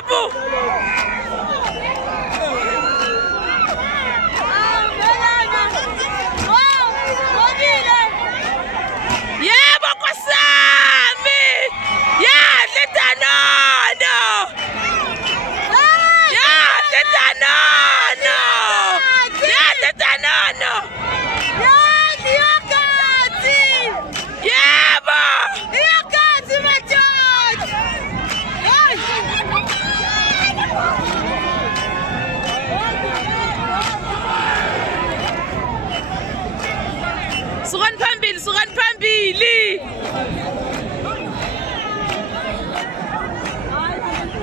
Yebo. Yebo Nkosami. Yadle Danone. Yadle Danone. Yadle Danone. Yebo. Sukani phambili, sukani phambili.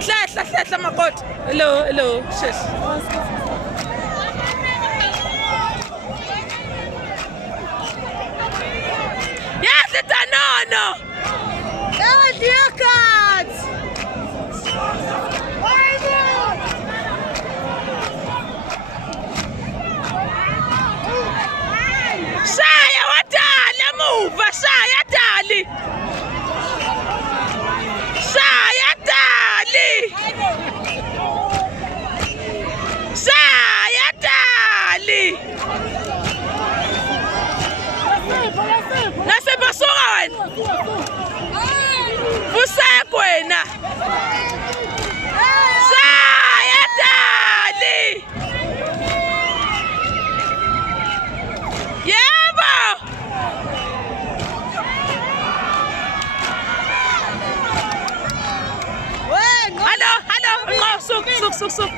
Hlahla makoti. Hello, shesh. Yadle Danone. Shaya wadali emuva, shaya dali. Shaya dali. Shaya dali. Nasebasuka wena. Vusekwe wena. Shaya dali. Yebo. Hello, suk.